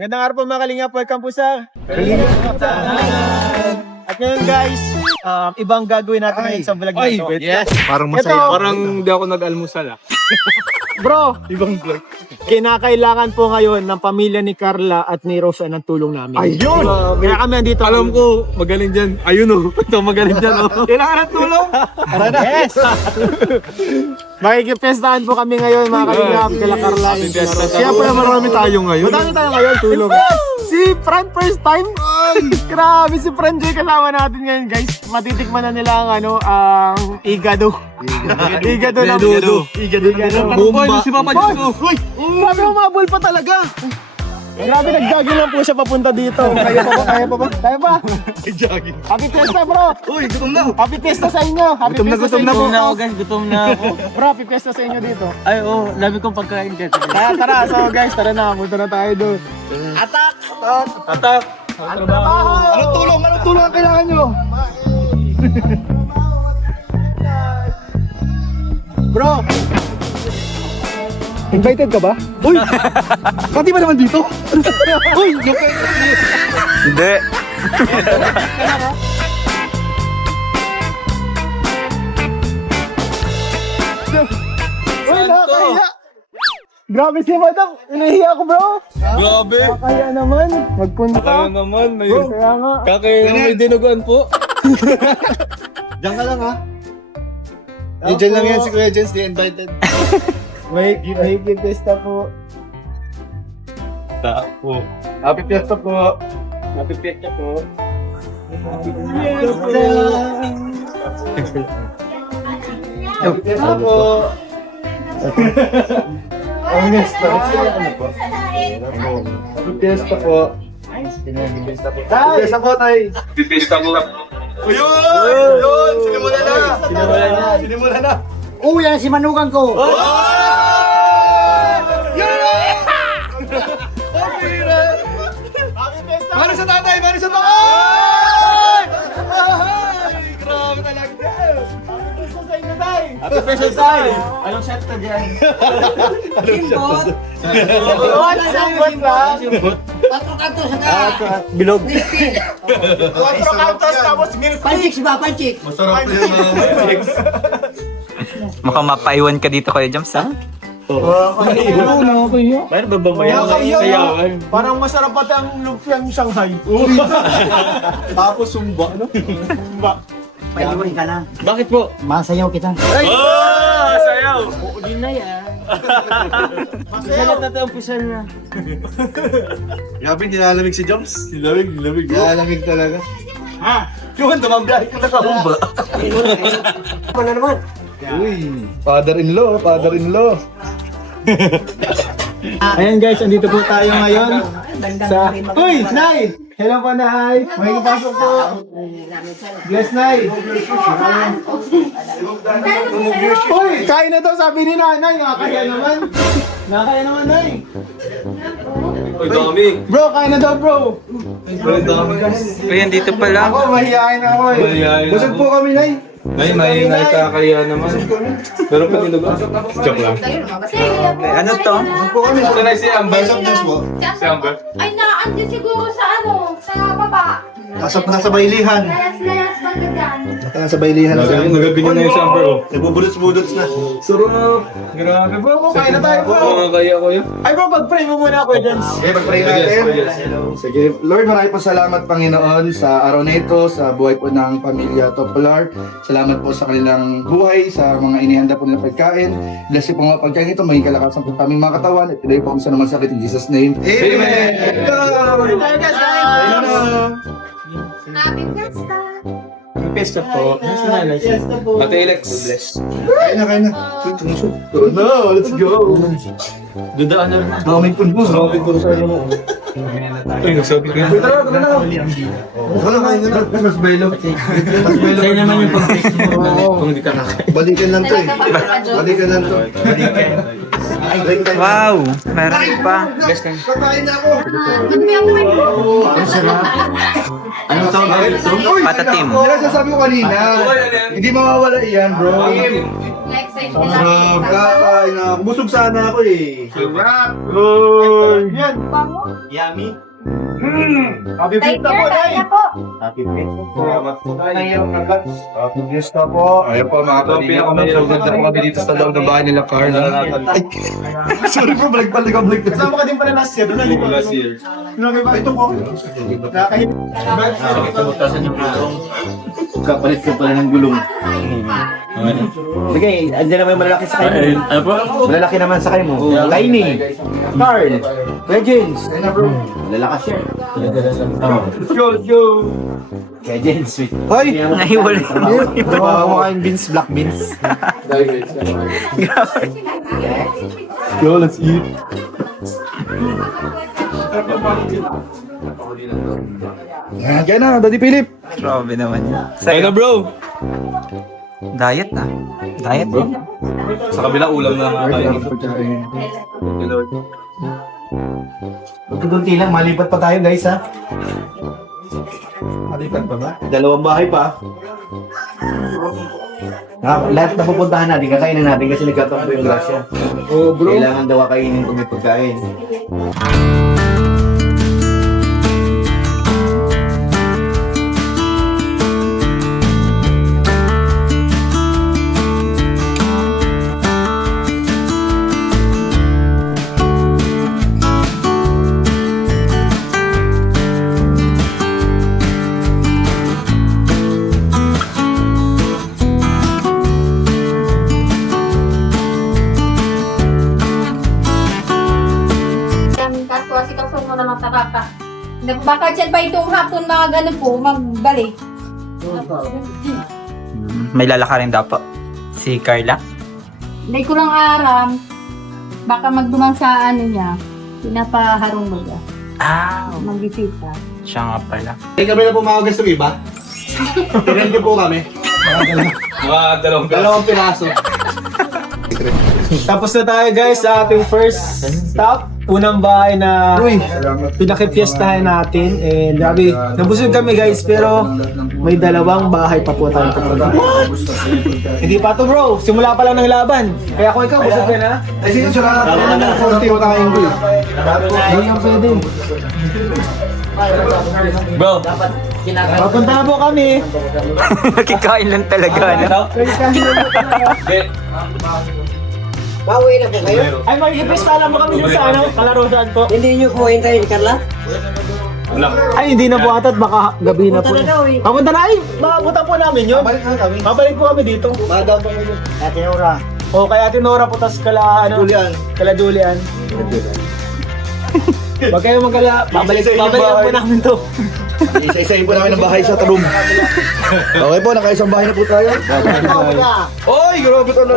Magandang araw po mga Kalingap. Welcome po sa Kalingap Kaptahan. At ngayon guys, ibang gagawin natin ngayon sa vlog na ito. Yes! Parang masaya. Parang hindi ako nag-almusal Bro, Ibang vlog. kinakailangan po ngayon ng pamilya ni Carla at ni Rosa ng tulong namin. Ayun! Kaya kami andito. Alam ko, magaling dyan. Ayun o. Ito magaling dyan o. Kailangan ng tulong. Yes! Makikipestahan po kami ngayon mga Kalingap. Kila Carla and kila Rosa. Kaya pala marami tayo ngayon. Madami tayo ngayon tulong. Si Fran first time. Grabe si Fran Joy kasama natin ngayon guys. Matitikman na nila ang ang igado. Igado ng Menudo. Igado. Bomba. Si Papa Diyos. Uy! Grabe umabol pa talaga. Grabe nag-jogging lang po siya papunta dito. Kaya pa ba? Kaya pa ba? Kaya pa? Jogging. Happy Fiesta bro! Uy, gutom na. Happy Fiesta sa inyo! Happy Gutom na, Fiesta sa gutom na inyo. po. Gutom na ako guys, gutom na ako. Bro, happy Fiesta sa inyo dito. Ay oh, dami kong pagkain guys. Kaya tara, so guys, tara na. Punta na tayo doon. Atak! Ang trabaho! Anong tulong? Anong tulong ang kailangan nyo? Bro! Invited ka ba? Uy! Pati ba naman dito? Uy! Hindi. Uy, nakakahiya! Grabe si Madam! Inahiya ko bro! Grabe. Kaya naman, magpunta. Kaya naman. May, Kaya nga. kakaya may dinuguan po. Diyan ka lang ha. Diyan lang yan si Kuya Jens, di invited. May pesta po. Tapo. Happy Fiesta po. Happy Fiesta po. Happy Fiesta po. Ang next na. Ano po? Happy Fiesta po. Happy Fiesta po. Happy Fiesta po, tay. Happy Fiesta po. Yun! Yun! Sinimulan na! Sinimulan na! Oh, yan si manugang ko. Para sa tatay! Para sa tatay! Grabe talaga! Happy Fiesta tayo! Anong set ka dyan? Simbot! Simbot lang! Patro kanto sa ka. Bilog! 4 kantos tapos milk tea! Panchik ba, panchik? Masarap po yung mga Mukhang mapaiwan ka dito kay Jams, ha? Mayroon ba ba Kaya yan? kaya parang masarap pati ang lumpiang Shanghai. Tapos sumba, no? Paiwan ka na. Bakit po? Masayaw kita. Oh! Sayaw! Hindi na yan. Isa na tatampusan na. Grabe, nilalamig si Joms. Lamig. Nilalamig talaga. Yun, tumambiyahe ko na sa humba. Ano na naman? Uy, father-in-law, father-in-law. Ayan guys, andito po tayo ngayon sa... Uy, Nay! Hello po, Nay! May kapasok po. Bless, Nay! Uy, kain na daw sabi ni Nanay. Nakakaya naman. Nakakaya naman, Nay. Uy, dami. Bro, kain na daw, bro. Uy, dami. Kuya, dito pa lang. Ako, mahihain ako eh. Mahihain Busog ako. po kami, Nay. May nakakaya naman. Pero pa dinuguan. Joke lang. Ano to? Ito na si Amber. Si Amber. Ay, naandun siguro sa sa baba. Nasa baylihan. Layas-layas banda dyan. Nasa baylihan. Nagabi na yung si Amber, oh. Nagbubudots-budots na. Sarap. Grabe. Bro, kain na tayo, bro. Oo, kaya ko yun. Ay, bro, pag-pray mo muna ako, Jens. Okay, mag-pray natin. Sige, Lord, maraming po salamat, Panginoon, sa araw na ito, sa buhay po ng pamilya Topolar. Salamat po sa kanilang buhay, sa mga inihanda po nilang pagkain. Bless you po mga pagkain ito, maging kalakasan po kami mga katawan, at ilayo po kami sa naman sakit in Jesus' name. Amen! Tayo, guys, kain. Happy Fiesta! Pesta po. Pesta po. Ate Alex. Kain na. No, let's go! Dudaan na rin. Daming pun po. Daming pun sa iyo. Uy, nagsabi ko yun. Tara, kain na. Mas bello. Sa'yo naman yung pag-test mo. Kung hindi ka nakain. Balikan lang to eh. Balikan lang to. Wow! Meron pa. Kakain na ako. Ano ba yung Ang sarap. Ano Patatim. Pero sasabi ko kanina, hindi mawawala yan, bro. Like, Sarap, kakain na. Busog sana ako eh. Sarap! Yan! Yummy. Happy birthday po, Day! Happy birthday. Salamat po, Day. Happy fiesta po. Ayun po mga kapatid. Maganda po kami dito sa loob ng bahay nila, Carl. Ay, sorry bro, balik-balik. Kasama ka din pala last year. Doon na Last year. Grabe ba? Ito po. Nakakahit. Kamutasan yung gulong. Kapalit ko pala ng gulong. Sige, andyan naman yung malalaki sa kayo. Ano po? Malalaki naman sa kayo mo. Tiny. Carl. Legends. Lalakas siya. Go! Legends, sweet. Hoy! Nahiwalay. Kumakain beans, black beans. Yo, let's eat. Yan, kaya na, Daddy Philip. Grabe naman yun. Sa'yo na bro! Diet na. Diet bro. Sa kabila ulam na nakakain. Magkudunti lang, malipat pa tayo guys ha. Malipat pa ba? Dalawang bahay pa. Lahat na pupuntahan natin, kakainin natin kasi nagkatampo yung grasya. Oh, bro. Kailangan daw kakainin kung may pagkain. Kapwa si Kapso mo naman takaka. Baka dyan pa itong hapon mga ganun po, magbalik. May lalakarin daw po. Si Carla. Hindi ko lang aram. Baka magdumang sa ano niya. Pinapaharong mo niya. Ah, Mag-visita. siya nga pala. Hindi kami na pumawagas ng iba. Tirente po kami. Mga Dalawang piraso. Tapos na tayo guys sa ating first stop. Unang bahay na pinakipiestahan natin. And grabe, nabusog kami guys pero may dalawang bahay pa po tayo pupunta. Hindi pa to bro, simula pa lang ng laban. Kaya kung ikaw, busog ka na. Ay, sige, sila na. Konti ko kain ko eh. Hindi yan pwede. Bro! Papunta na po kami. Nakikain lang talaga. No? Pauwi na po kayo? Ay, mag-ipiestahan mo kami dun sa ano, kalarusan po. Hindi nyo po hintayin, Carla? Ay, hindi na po atat, baka gabi na po. Punta na daw eh. Papunta na ay, makapunta po namin yun. Babalik po kami dito. Ate Nora. O kaya Ate Nora po, tas kala, ano, kala Julian. Huwag kayo magkala, babalikan po namin to. Isa-isahin po namin ang bahay sa Talum. Okay po, nakaisang bahay na po tayo. Oy, grabe ka na.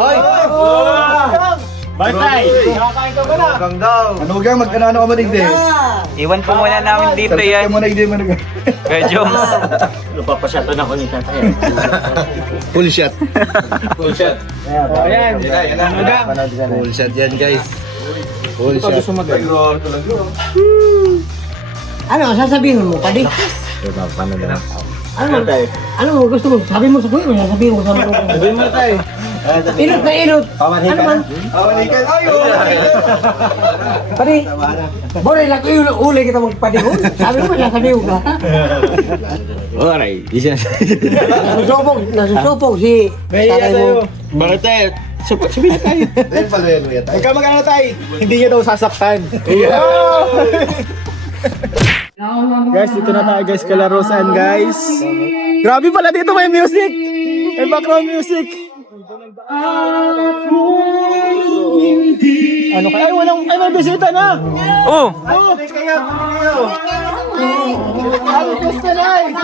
Bantay! Nakakain ka ba na? Hanggang daw. Ano gang, magkanano ka manig din? Iwan po muna namin dito yan. mo na hindi mo nag... Medyo. Napapasyatan ako ni tatay. Full shot. Full shot. O yan. Full shot yan, guys. Full shot. Ano, sasabihin mo, padi? Ano mo gusto mo? Sabi mo sa kuya mo, sasabihin mo sa mga. Sabihin mo tayo. Inot na inot. Ano man? Pamanikan. Ayo! Padi. Bore, uli kita magpadihon. Sabi mo, sasabihin ka. Alright, isa. Nasusupog si tatay mo. Bakit tayo? Sabihin tayo. Dahil pala yan, Kuya Tay. Ikaw mag-ano tayo? Hindi niya daw sasaktan. Guys, dito na tayo guys, kalarusan guys. Grabe pala dito may music. May background music. Ano kaya? Ay, walang, ay may bisita na. Oh! Oh, kaya, Happy Fiesta Night!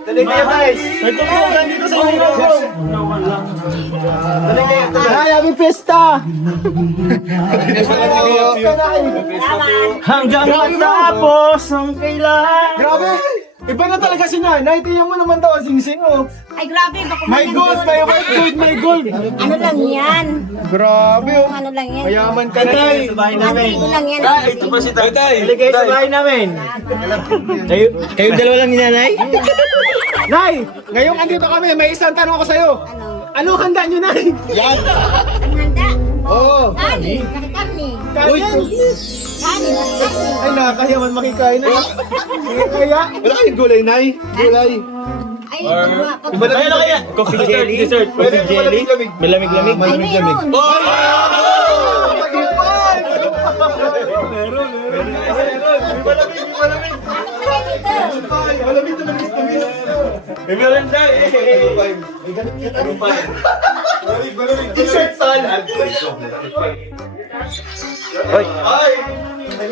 Dali kayo guys! May tumugan dito sa ulo ko! Dali kayo! Happy Fiesta! Hanggang matapos ang kailan! Grabe! Iba na talaga si nanay. Tingnan mo naman daw ang sing-sing, oh. Ay, grabe. Baka My gold, my white gold, my gold. Ano lang yan? Grabe, oh. Ano lang yan? Mayaman ka na, tay. Ano lang yan? Ito pa si Tatay. Kayo sa bahay namin. Kayo dalawa lang ni nanay? Nay, ngayong andito kami, may isang tanong ako sa'yo. Ano? Anong handa nyo, Nay? Ang handa? Oo. Kanin. Karni. Kanin. Kanin. Ay, nakakayaman makikain na. Kaya? Wala kayong gulay, Nay. Gulay. Ay, mga Kaya na kaya? Coffee jelly? Dessert? Coffee jelly? Malamig-lamig? Ay, mayroon.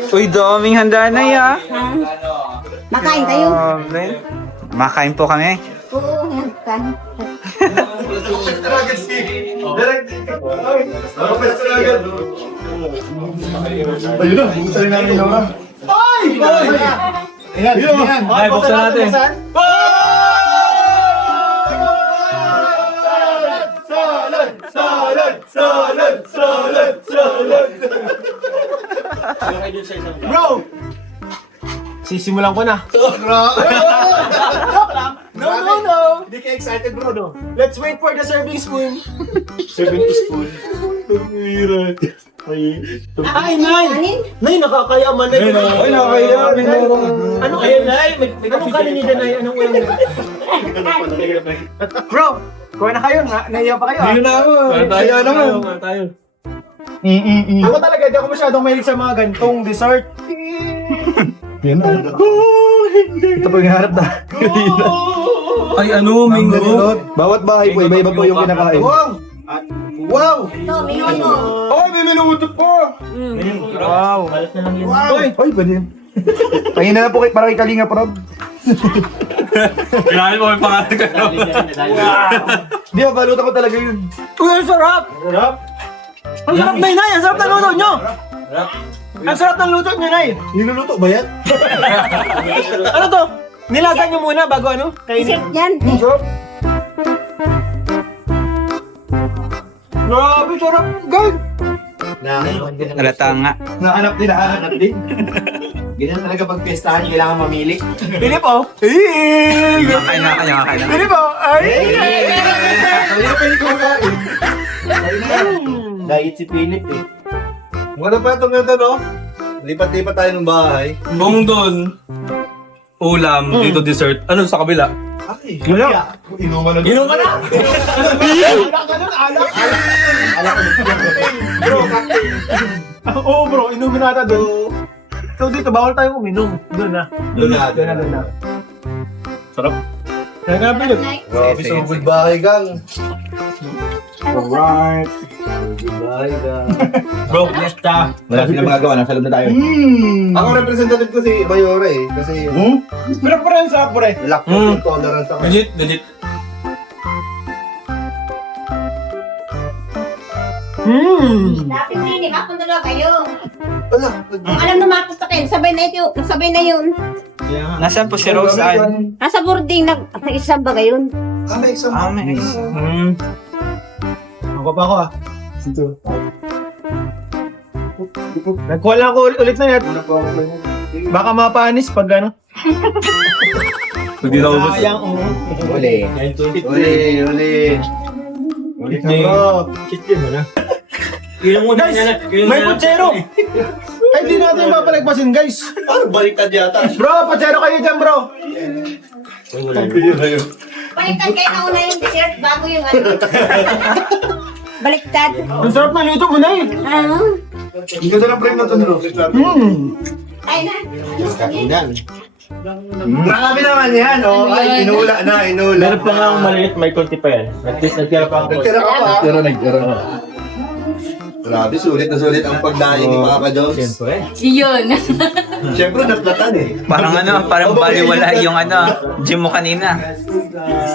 Uy, daming handa na ya. Makain kayo? Makain po kami. Oo, kain. Ayun na, buksan rin namin Nora. Ayan, ayan. Ay, buksan natin. Bro! Sisimulan ko na. No. Hindi ka excited, bro, no? Let's wait for the serving spoon. Serving spoon. Ay, Nay! Nay, nakakayaman na yun. Ay, nakakayaman. Ano kayo, Nay? Anong kanin ni Danay? Anong ulam na? Bro, kuha na kayo. Naiya pa kayo, Hindi na ako. Kaya naman. Ako talaga, di ako masyadong mahilig sa mga gantong dessert. Yan na. Ito po yung harap na. Ay, ano, Mingo? Bawat bahay po, iba-iba po yung kinakain. Wow! Wow! Ito, minuno. Ay, may minutot po! Wow. Wow! Ay, pwede yun. Pahina na po para kay Kalinga Prab. Kailangan mo may pangalan ka. Di ba, balutan ko talaga yun. Uy, ang sarap! Ang sarap na Nay! Ang sarap ng luto nyo! Ang sarap ng luto nyo, Nay! Niluluto ba yan? Ano to? Nilaga nyo muna bago ano? Kainin. Isip yan. Grabe, sarap! Gag! Halata nga. Nahanap din. Ganyan talaga pag pestahan, kailangan mamili. Philip, oh! Ay! Makain na kanya, makain na. Philip, oh! Ay! Ayun pa yung kumakain. Diet si Philip eh. Ano pa itong ganito, no? Lipat-lipat tayo ng bahay. Kung doon, ulam, dito dessert. Ano sa kabila? Ay, wala. Inuman na. Inom ka na! Alak ka nun, alak! Bro, cocktail. Oo, bro, inumin natin doon. So dito, bawal tayong uminom. Doon na. Doon na. Sarap. Kaya nga, Philip. Grabe, so good bahay, gang. Alright. Goodbye, guys. Bro, fiesta. Wala silang magagawa, nasa loob na tayo. Ako representative ko si Mayora eh. Kasi Pero ang sarap, pre. lactose intolerance ako. Legit. Dati hindi, mapunta daw kayo. Wala. Kung alam na mapustakin, sabay na yun. Nasaan po si Rose Ann? Nasa boarding, nag-exam ba kayo? Ah, may exam. May Ako pa ako, ah. Ito. Nagkuha lang ako ulit na yan. Baka mapanis pag ano. Pag di na ubos. Sayang, oo. Uli. Ulit na bro. Guys, may putsero! Ay, di natin mapalagpasin, guys. Parang baliktad yata. Bro, putsero kayo dyan, bro. Baliktad kayo na una yung dessert bago yung ano. Baliktad. Ang sarap ng luto mo na eh. Ano? Ang ganda ng frame na to, bro. Ay na. Marami naman yan, oh. Ay, inula na. Meron pa nga ang maliit, may konti pa yan. At least nagtira pa ako. Nagtira ka pa. Nagtira. Grabe, sulit na sulit ang pagdaing ni Papa Jones. Siyempre. Yun. Siyempre, naplatan eh. Parang parang baliwala yung gym mo kanina.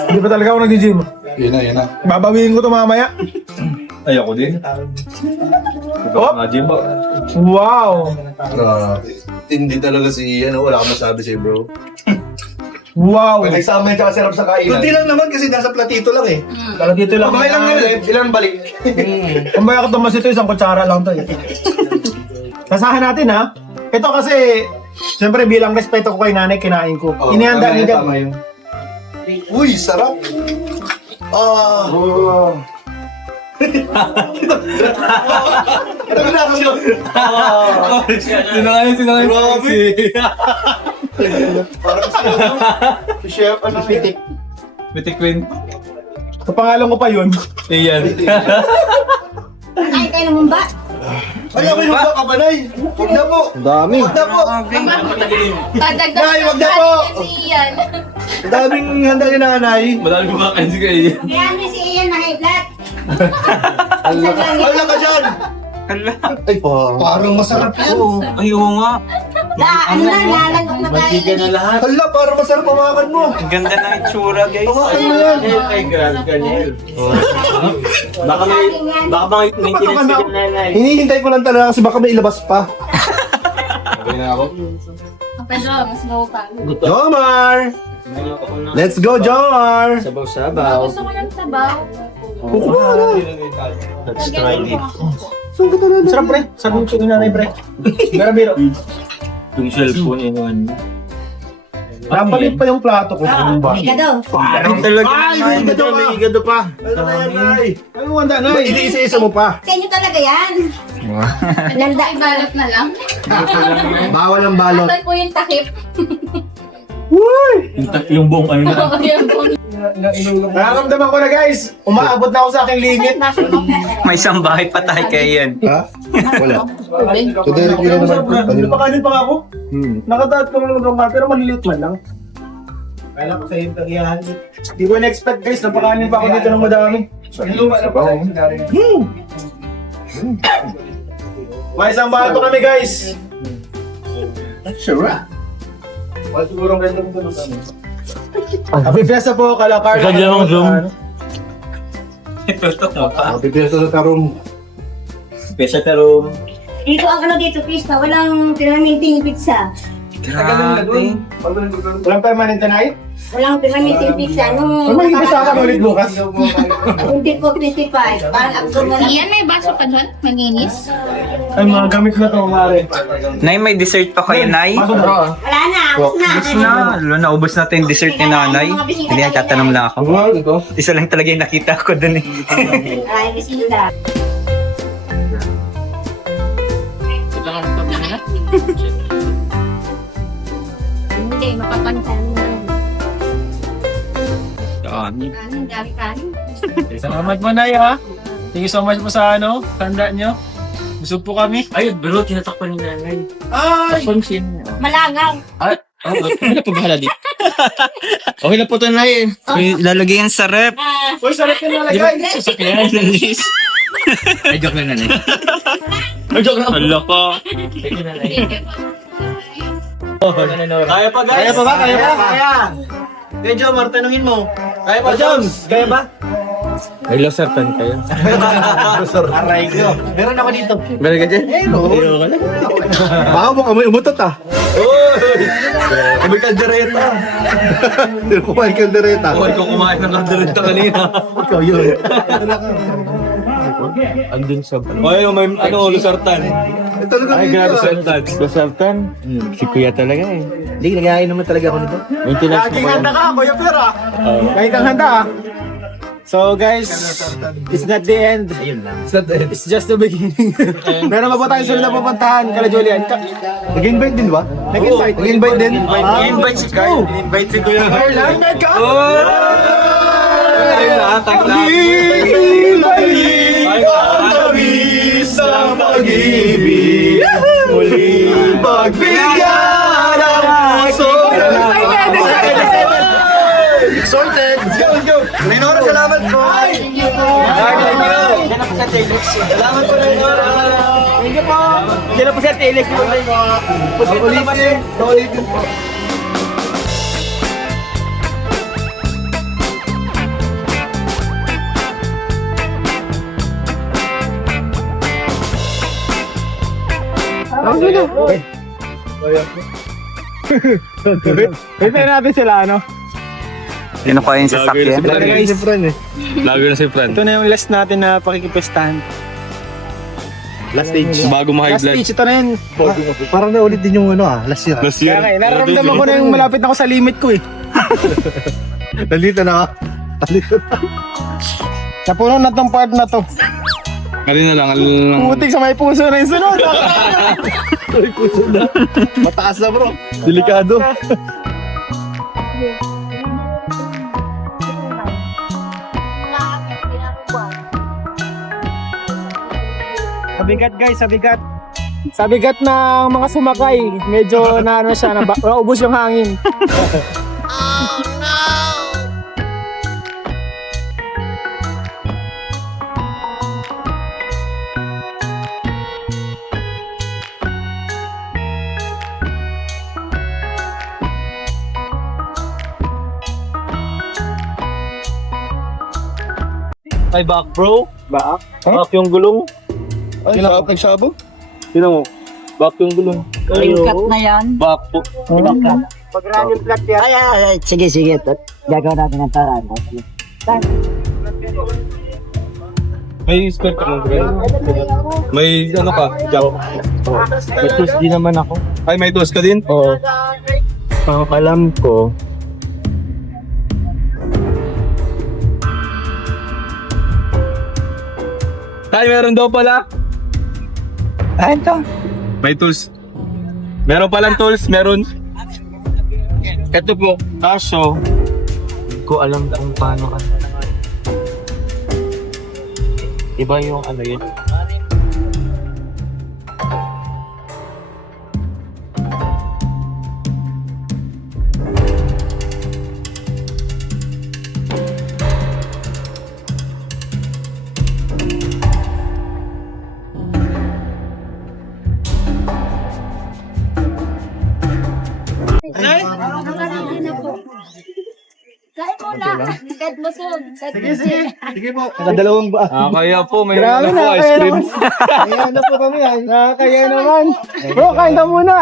Hindi pa talaga ako nag-gym. Yan na. Babawiin ko to mamaya. Ay, ako din. Oh! Mga gym ba? Wow! Grabe. Hindi talaga si Ian, wala ka masabi si bro. Wow! Pag nagsama yan, tsaka sarap sa kainan. Kunti lang naman kasi nasa platito lang eh. Kala dito lang. Kumakain lang ngayon eh. Ilang balik. Kung baya ko tumas ito, isang kutsara lang to eh. Sasahan natin ha. Ito kasi, siyempre bilang respeto ko kay nanay, kinain ko. Inihanda niya dyan. Tama yun. Uy, sarap! Ah! Oh. Sinangayon. Parang si Chef, ano, pitik. Mitik Queen. Sa pangalan ko pa yun. Iyan. Ay, kayo naman ba? Ay, ako yung baka ba, Nay? Huwag na po! Dami. Huwag na po! Dadagdag Nay, wag na po! si Ian. Ang daming handa ni nanay. Madami ko kakain si Kuya. Kaya mo si Ian na high blood. Hala ka dyan! Ay, parang masarap yun. Ay, oo nga. Ano na, lalagap na tayo. Hala, parang masarap hawakan mo. Ang ganda ng itsura, guys. Hawakan mo yan. Baka Ba't ka na? Hinihintay ko lang talaga kasi baka may ilabas pa. Pedro, mas low pa. Jomar! Let's go, Jomar! Sabaw-sabaw. Gusto ko ng sabaw. Let's try it. Sarap pre. Sarap yung ni nanay pre. Biro-biro. Yung cellphone yun. Napalit pa yung plato ko. Ano ba? Ikado. Parang talaga. Ay, may igado pa. Ano na yan, Nay? Ay, mo handa na Ba't iniisa-isa mo pa? Sa inyo talaga yan. Nanda, ibalot na lang. Bawal ang balot. Asan po yung takip? Yung buong ano na. Nararamdaman ko na guys. Umaabot na ako sa aking limit. May isang bahay pa tayo kaya yan. Ha? Wala. So, Derek, yun naman. Napakanin pa nga ako. Nakataat ko lang ng pero maliliit man lang. Kala ko sa yung tagihan. Hindi ko na-expect guys. Napakanin pa ako dito ng madami. May isang bahay pa kami guys. Sure. Wala sigurong ganda ko doon. Happy Fiesta po, Kalakar. Ikaw dyan ang Zoom. Tutok mo pa. Pipiyasa sa tarong. Pesa tarong. Dito ang ano dito, pista. Walang pinamiting pizza. Grabe. Walang permanent tonight? Walang pinamiting pizza. Ay, may sa akin ulit bukas. 24-25. Parang absurd na. Iyan, may baso ka doon? Malinis? Ay, mga gamit ko na ito, Mare. Nay, may dessert pa kayo, Nay? Wala na, ubos na. Ubus na. Lalo, naubos natin yung dessert ni Nanay. Hindi, tatanong lang ako. Isa lang talaga yung nakita ko dun eh. Ay, bisita. Hindi, mapapantan mo. Kanin, dami kanin. Salamat mo, Nay, ha? Thank you so much po sa tanda nyo. Busog po kami. Ay, bro, tinatakpan ni Nanay. Ay! Malangaw. Okay na po bahala dito. Okay na po ito, Nay. Lalagay yan sa rep. Uy, sarap ka nalagay. Sasakyan ng list. Ay, joke lang, Nanay. Ay, joke lang. Hala ko. Kaya pa, guys. Kaya pa ba? Kaya pa? Kaya. Medyo, Mar, tanungin mo. Kaya pa, Joms? Kaya ba? Ay, losertan kayo. Aray ko. Meron ako dito. Meron ka dyan? Baka mo kami umutot ah. May kaldereta. Hindi ko may kaldereta. Huwag ko kumain ng kardereta kanina. Ikaw yun. Andun sa... Ay, may losertan. Ito lang Ay, grabe losertan. Losertan? Si Kuya talaga eh. Hindi, nag-aayos naman talaga ako nito. Maintenance mo Laging pa yan. handa ka, Kuya Per, ah. Kahit ang handa, ah. So guys, it's not the end. It's just the beginning. Meron pa po tayong sunod na pupuntahan, Kala Julian. Nag-invite din ba? Nag-invite. Nag-invite din? Invite si Carl. Invite si Kuya. Carl, ka? Sa pag-ibig, muling pagbigyan ng puso. Excited! Let's go! Lenora, salamat po! Salamat po, Lenora! Thank you po. Diyan na po sa Telex. Ulitin po. Hintayin natin sila, ano? Sino kaya yung sasakyan? Tara guys, Lago na si Fran. ito na yung last natin na pakikipestahan. Last stage. Bago ma-high Last blood. stage, ito na yun. Parang naulit din yung last year. Last year. Kaya nga, nararamdaman ko na yung malapit na ako sa limit ko eh. Nandito na ka. Napuno na tong part na to. Alin na lang. Putik sa may puso na yung sunod. Mataas na bro. Delikado. Sabigat guys, sabigat. Sabigat ng mga sumakay. Medyo na ano siya, ubos yung hangin. Ay, back bro. Baak? Back yung gulong. Ay, nagsabo? Sino mo? Back yung gulong. Cut na yan. Back po. Pag running flat yan. Ay, sige. Gagawin natin ang paraan. May spare ka mo, bro. May ano ka? Jack. May tools din naman ako. Ay, may tools ka din? Oo. Ang alam ko, Tay, meron daw pala. ito. May tools. Meron palang tools, meron. Ito po. Kaso, Hindi ko alam kung paano ka. Iba yung ano yun. Kain mo na. Kahit busog. Sige po. Nakadalawang ba? kaya po, may Grabe ano po, na, ice kaya cream. Ayan na po kami. Nakakaya naman. Bro, kain ka muna.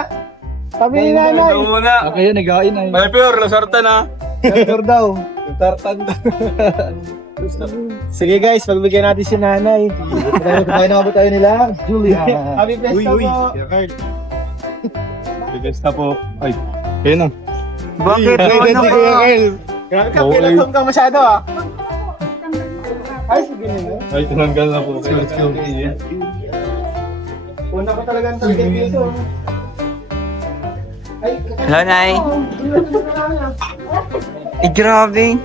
Sabi ni nanay. Ito muna. Kaya nagain ay. May pure, lasartan ha. Sure daw. Sige guys, pagbigyan natin si nanay. Kumain na ba tayo nila? Julia. Happy Fiesta po. Bigas na po. Ay, ayun na. Bakit? Grabe ka, pinatong ka masyado ah. Ay, sige nila. Ay, tinanggal na po. Let's go. Una ko talaga ang target dito. Ay, Hello, Nay. Eh, grabe.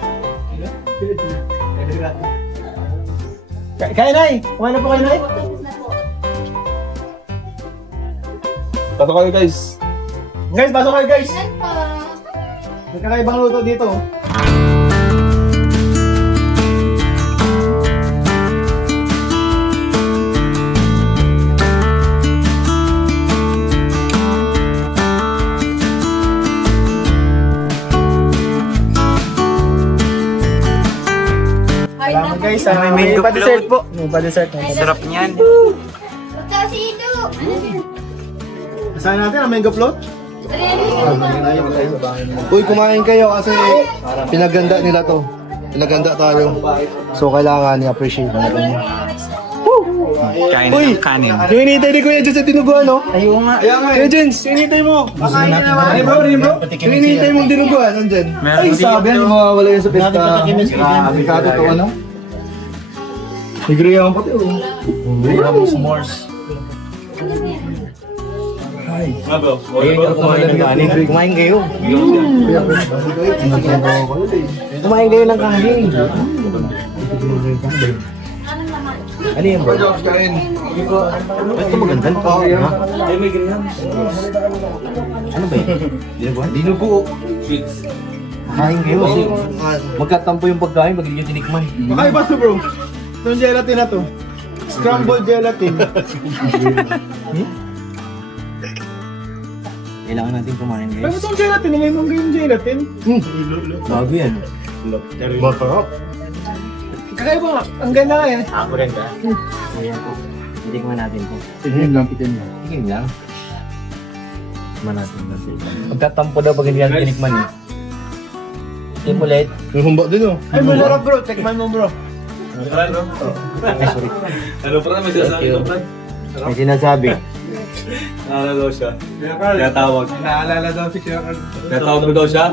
kaya nay, kumain na po kayo nay. Tato kayo guys. Guys, pasok kayo guys. May kakaibang luto dito. Salamat guys, May may mango pa-dessert float. po. May pa-dessert. Sarap niyan. Saan natin ang mango float? Uy, kumain kayo kasi pinaganda nila to. Pinaganda tayo. So kailangan i-appreciate natin. Kain na ng kanin. Yung hinihintay ni Kuya Jens sa tinuguan, no? Ayaw nga. Kuya Jens, yung hinihintay mo. Kakain na naman. Ay bro, bro. Yung hinihintay mong dinuguan, nandyan. Meron Ay, dito. sabi yan, mawawala yun sa pesta. Abikado to, ano? Nagre ako pati, oh. Nagre s'mores. Kumain kayo. Kumain kayo ng kanin. Ano yan bro? Ito maganda. Ha? Ano ba yun? Dinugo. Kain kayo kasi magkatampo yung pagkain pag hindi nyo tinikman. Kakaiba to bro. Itong gelatin na to. Scrambled gelatin. Kailangan natin kumain Pero guys. itong gelatin, may mong yung gelatin. Bago yan. Kakaiba nga. Ang ganda nga yan. Ako rin ka? Ayan po. Titikman natin po. Tignan lang, tignan lang. Tingin lang. Tikman natin. Magtatampo daw pag hindi natin tinikman eh. Team ulit. May humba din oh. Ay, masarap bro. Tikman mo bro. Ano pa may sinasabi ko, Brad? May sinasabi. Naalala daw siya. Kaya tawag. Naalala daw si Kuya Carl. Kaya tawag mo daw siya?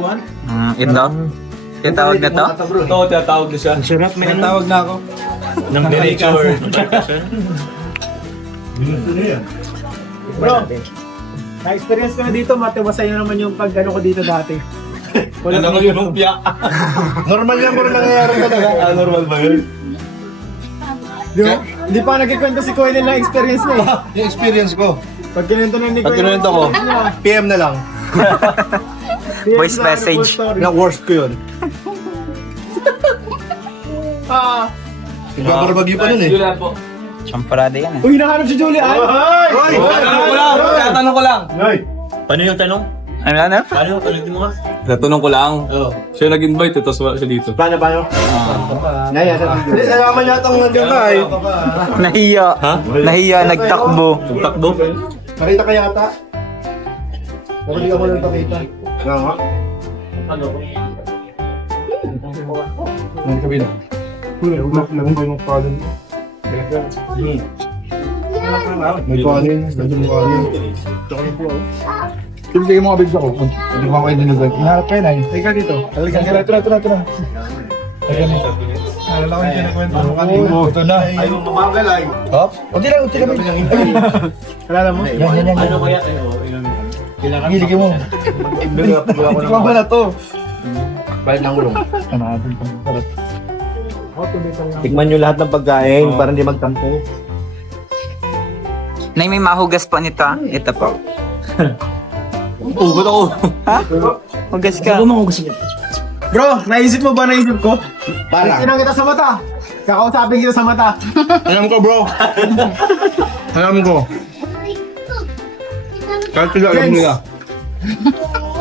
Ito? Tinatawag na to? Ito, tinatawag na siya. Sarap, may Tawag na ako. Ng nature. Bro, na-experience ko na dito. Matiwasay na naman yung pag-ano ko dito dati. Ano ko yung lumpia? Normal lang pero nangyayari talaga. Normal ba yun? Hindi pa nagkikwento si Kuya nila experience niya eh. Yung experience ko. Pag kinento na ni Kuya. Pag kinento ko, PM na lang. Voice message. Na worst ko yun. Nagbabarbagyo pa nun eh. Julian po. Champarada yan Uy, nahanap si Julian. Tatanong ko lang. Paano yung tanong? Ano na? Paano? Ulitin mo ka? Tatanong ko lang. Siya nag-invite, tapos wala siya dito. Paano? Nalaman yata ang nandiyan ka eh. Nahiya. Nahiya, nagtakbo. Takbo? Nakita ka yata. Nakita ka mo lang pakita. Nga nga. Ano sabi na? May kanin. Sige mo kabig ako. Hindi ko kayo dinugan. Hinaharap kayo na eh. Teka dito. Halika. Tara. Teka na. Alala ko yung kinakwento mo kanina. Ito na. Ay, mamagal ay. Hop? Hindi lang. Alala mo? Yan. Ano kaya? Hiligin mo. Tikman ba na to? Bayad ng ulong. Tikman nyo lahat ng pagkain para hindi magtampo. Nay, may mahugas po nito ah. Ito po. Ugot ako. Ha? Hugas ka. Bro, naisip mo ba naisip ko? Parang. Tinang kita sa mata. Kakausapin kita sa mata. Alam ko bro. Alam ko. Kahit sila alam nila.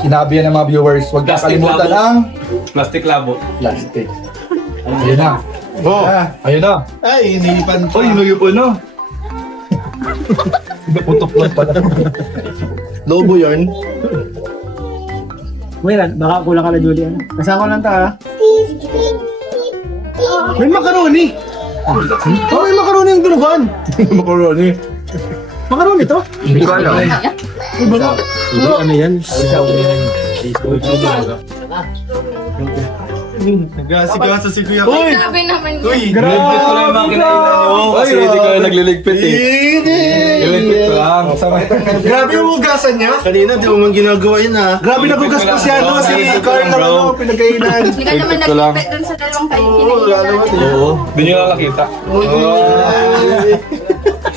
Sinabi yan ng mga viewers, huwag kakalimutan ang Plastic labo. plastic. Ayun na. Oh, ayun na. Ay, iniipan pa. Ay, inuyupan na. Putok lang pala. Lobo yun. Wait lang, baka kulang ka na Julian. Kasama ko lang ta ha. May macaroni! Oh, may macaroni yung dunugan! Macaroni. Macaroni to? Hindi ko alam. Ano yan? Nagasigaw si Kuya. Grabe naman yun. Liligpit ko lang yung mga kinainan nyo. Kasi hindi ko na nagliligpit eh. Liligpit ko lang. Grabe yung hugasan niya. Kanina, di mo man ginagawa yun ha. Grabe nagugas pa siya, no? Si Carl na ano, pinagkainan. Hindi ka naman nag-ipit dun sa dalawang kayo kinainan. Oo. Hindi nyo lang nakita.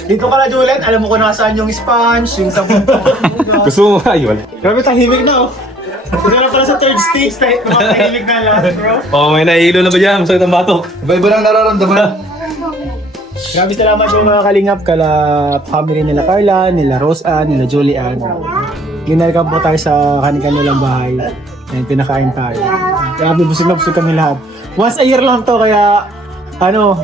Dito ka na Julian, alam mo kung nasaan yung sponge, yung sabon. Gusto mo ayun? Grabe, tahimik na oh. Gusto na pala sa third stage, tahimik na lahat bro. Oo, may nahihilo na ba dyan? Masakit ang batok. Iba-iba lang nararamdaman. Grabe salamat yung mga kalingap kala family nila Carla, nila Rose Ann, nila Julian. Ginalkam po tayo sa kanilang bahay. And pinakain tayo. Grabe, busog na busog kami lahat. Once a year lang to, kaya ano,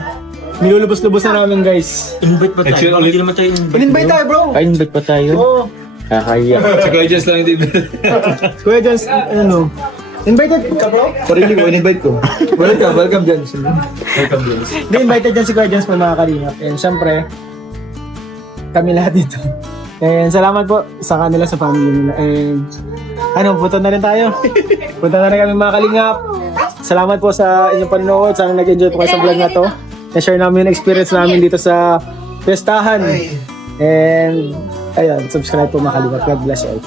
nilulubos-lubos na namin guys. Invite pa tayo. Hindi naman tayo invite. In-invite tayo bro! Ay, invite pa tayo. Oo. Kakaya. Si Kuya Jens lang hindi. Kuya Jens, ano, invited ka bro? Parinig ko, in-invite ko. Welcome Jens. Hindi, invited dyan si Kuya Jens po mga kalingap. And syempre, kami lahat dito. And salamat po sa kanila, sa family nila. And ano, punta na rin tayo. Punta na rin kami mga kalingap. Salamat po sa inyong panonood. Sana nag-enjoy po kayo sa vlog na to. Na-share namin yung experience namin dito sa Pestahan. And ayun, subscribe po mga kalingap. God bless you all.